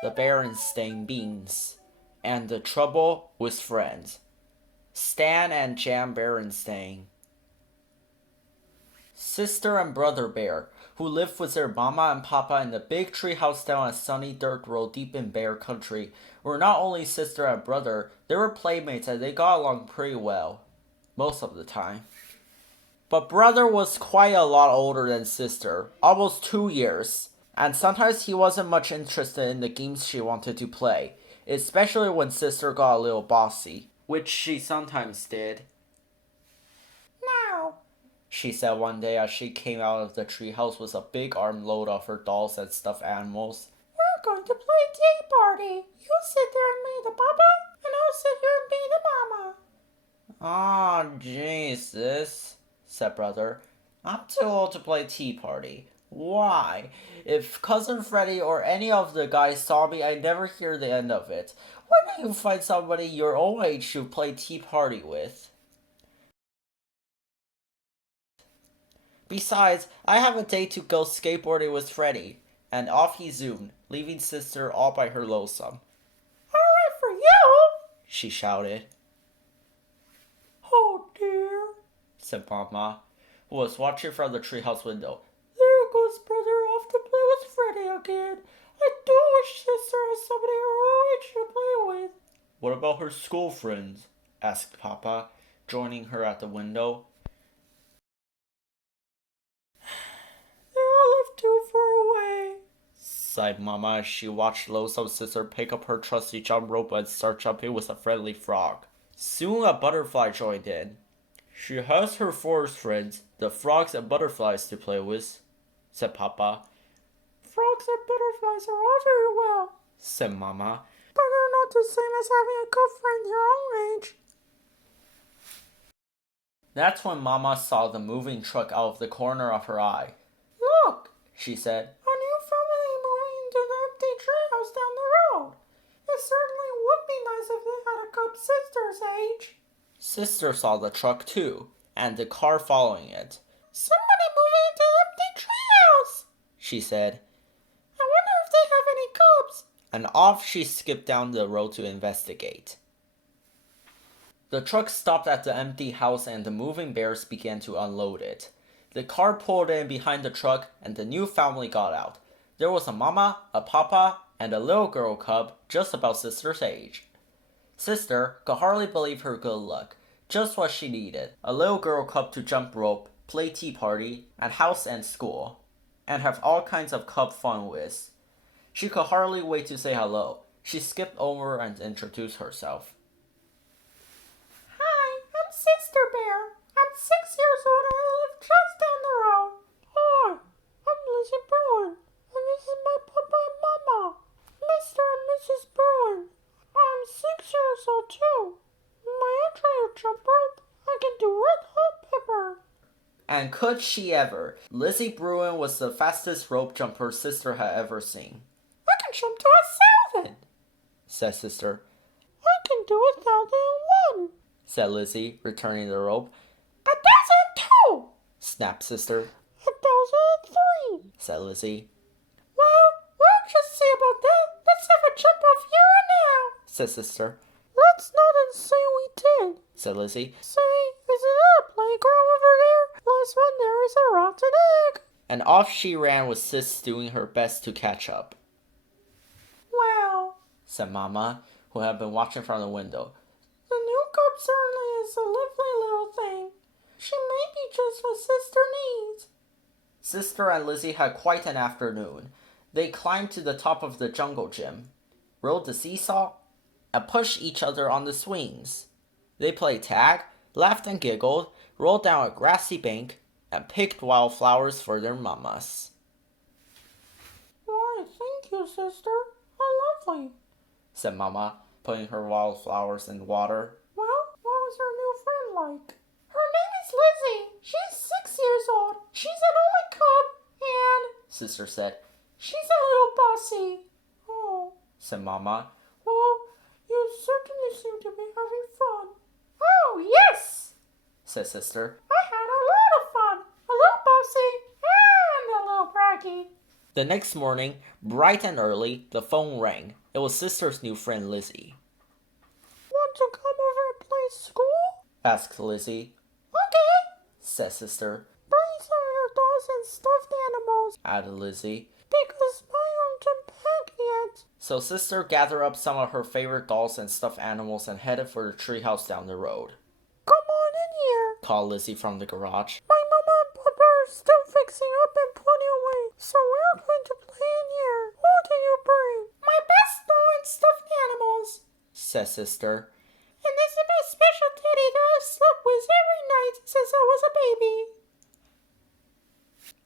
The Berenstain Beans, and The Trouble with Friends. Stan and Jan Berenstain. Sister and brother bear, who lived with their mama and papa in the big tree house down a sunny dirt road deep in bear country, were not only sister and brother, they were playmates and they got along pretty well. Most of the time. But brother was quite a lot older than sister, almost 2 years, and sometimes he wasn't much interested in the games she wanted to play, especially when sister got a little bossy, which she sometimes did. Now, she said one day as she came out of the treehouse with a big armload of her dolls and stuffed animals. We're going to play tea party. You sit there and be the papa, and I'll sit here and be the mama. Aw, Jesus, said brother. I'm too old to play tea party. Why? If Cousin Freddie or any of the guys saw me, I'd never hear the end of it. Why don't you find somebody your own age to play tea party with? Besides, I have a date to go skateboarding with Freddie. And off he zoomed, leaving sister all by her lonesome. Alright for you, she shouted. Oh dear, said Mama, who was watching from the treehouse window. There goes brother off to play with Freddie again. I do wish sister has somebody her own age to play with. What about her school friends? Asked Papa, joining her at the window. They all left too far away, sighed Mama as she watched lonesome sister pick up her trusty jump rope and start jumping with a friendly frog. Soon a butterfly joined in. She has her forest friends, the frogs and butterflies, to play with, said Papa. Frogs and butterflies are all very well, said Mama, but they're not the same as having a good friend your own age. That's when Mama saw the moving truck out of the corner of her eye. Look, she said, a new family moving into the empty treehouse down the road. It certainly would be nice if they had a cub sister's age. Sister saw the truck too, and the car following it. Somebody moving into the empty treehouse, she said. I wonder if they have any cubs. And off she skipped down the road to investigate. The truck stopped at the empty house and the moving bears began to unload it. The car pulled in behind the truck and the new family got out. There was a mama, a papa, and a little girl cub just about sister's age. Sister could hardly believe her good luck. Just what she needed. A little girl cub to jump rope, play tea party, at house and school, and have all kinds of cub fun with. She could hardly wait to say hello. She skipped over and introduced herself. Hi, I'm Sister Bear. I'm 6 years old and I live just down the road. Hi, I'm Lizzie Bruin, and this is my papa and mama, Mr. and Mrs. Bruin. I'm 6 years old too. May I try your jump rope? I can do red hot pepper. And could she ever? Lizzie Bruin was the fastest rope jumper sister had ever seen. I can jump to 1,000, said sister. I can do 1,001, said Lizzie, returning the rope. 1,002, snapped sister. 1,003, said Lizzie. Well, we'll just see about that. Let's have a jump off here and now, said sister. Let's nod and say we did, said Lizzie. Say, is it a playground over there? Last one there is a rotten egg. And off she ran with Sis doing her best to catch up. Well, said Mama, who had been watching from the window. The new cub certainly is a lively little thing. She may be just what sister needs. Sister and Lizzie had quite an afternoon. They climbed to the top of the jungle gym, rode the seesaw, and pushed each other on the swings. They played tag, laughed and giggled, rolled down a grassy bank, and picked wildflowers for their mamas. Why, thank you, sister. How lovely, said Mama, putting her wildflowers in water. Well, what was her new friend like? Her name is Lizzie. She's 6 years old. She's an only cub, and, sister said, she's a little bossy. Oh, said Mama. Well, you certainly seem to be having fun. Oh, yes, said sister. I had a lot of fun. A little bossy and a little braggy. The next morning, bright and early, the phone rang. It was Sister's new friend Lizzie. Want to come over and play school? Asked Lizzie. Okay, said Sister. bring some of your dolls and stuffed animals, Added Lizzie. because mine aren't unpacked yet. So Sister gathered up some of her favorite dolls and stuffed animals and headed for the treehouse down the road. Come on in here, Called Lizzie from the garage. my mama and papa are still fixing up and putting away, so we're going to play in here. What do you bring? My best doll and stuffed animals, said Sister. and this is my special teddy that I've slept with every night since I was a baby.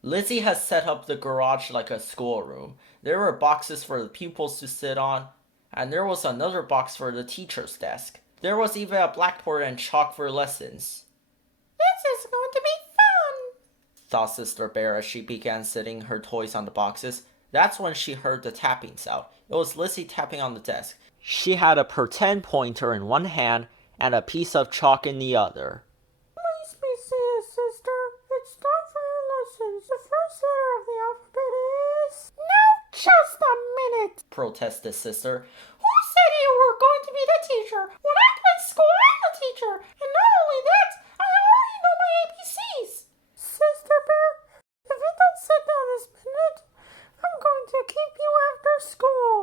Lizzie had set up the garage like a schoolroom. There were boxes for the pupils to sit on, and there was another box for the teacher's desk. There was even a blackboard and chalk for lessons. This is going to be fun, thought Sister Bear as she began setting her toys on the boxes. That's when she heard the tapping sound. It was Lizzie tapping on the desk. She had a pretend pointer in one hand and a piece of chalk in the other. Please be seated, sister. It's time for your lessons. The first letter of the alphabet is... Now, just a minute, protested Sister. Who said you were going to be the teacher? When I play school, I'm the teacher. And not only that, I already know my ABCs. Sister Bear, if you don't sit down this minute, I'm going to keep you after school,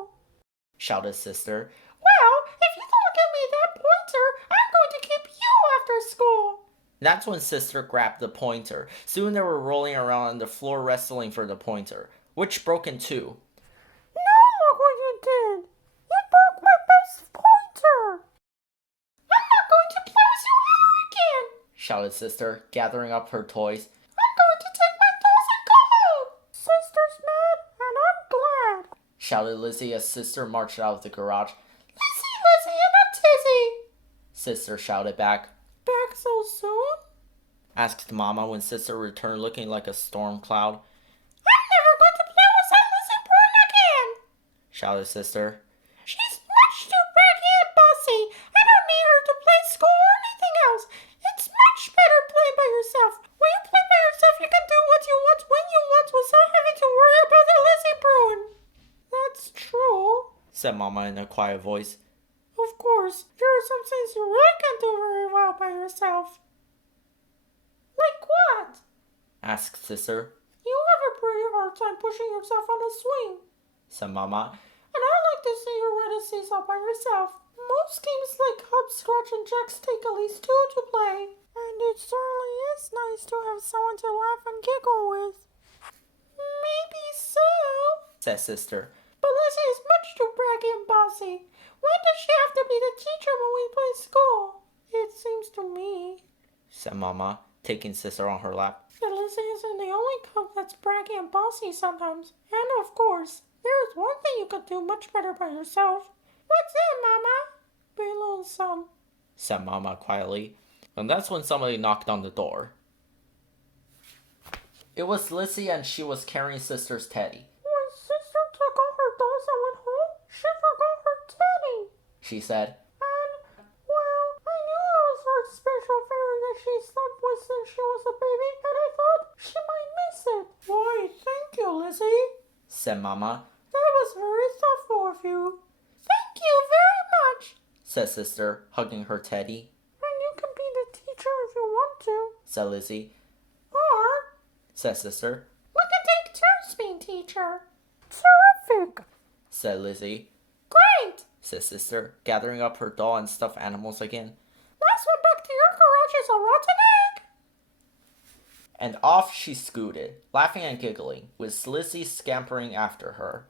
shouted Sister. Well, if you don't give me that pointer, I'm going to keep you after school. That's when Sister grabbed the pointer. Soon they were rolling around on the floor wrestling for the pointer, which broke in two. Now look what you did. You broke my best pointer. I'm not going to play with you ever again, shouted Sister, gathering up her toys. I'm going to take my dolls and go home. Sister's mad, and I'm glad, shouted Lizzie as Sister marched out of the garage. Lizzie, and a tizzy, Sister shouted back. Back so soon? Asked Mama when Sister returned looking like a storm cloud. I'm never going to play with that Lizzie Brown again, shouted Sister. She's much too braggy and bossy. I don't need her to play school or anything else. It's much better playing by yourself. When you play by yourself, you can do what you want when you want without having to worry about the Lizzie Bruin. That's true, said Mama in a quiet voice. Of course, there are some things you really can't do very well by yourself. Like what? asked Sister. You have a pretty hard time pushing yourself on a swing, said Mama. and I like to see you ride a seesaw by yourself. Most games like hopscotch and jacks take at least two to play, and it certainly is nice to have someone to laugh and giggle with. Maybe so, said Sister. but Lizzie is much too braggy and bossy. Why does she have to be the teacher when we play school? It seems to me, said Mama, taking Sister on her lap. that Lizzie isn't the only cook that's braggy and bossy sometimes. And of course, there's one thing you could do much better by yourself. What's that, Mama? Be lonesome, said Mama quietly. And that's when somebody knocked on the door. It was Lizzie, and she was carrying Sister's teddy. When Sister took all her dolls and went home, she forgot her teddy. She said. And, well, I knew it was her special fairy that she slept with since she was a baby, and I thought she might miss it. Why, thank you, Lizzie, said Mama. That was very thoughtful of you. Thank you very much, said Sister, hugging her teddy. And you can be the teacher if you want to, said Lizzie. Or said Sister. we can take turns being teacher. Terrific, said Lizzie. Great, said Sister, gathering up her doll and stuffed animals again. Last one back to your garage is a rotten egg. And off she scooted, laughing and giggling, with Lizzie scampering after her.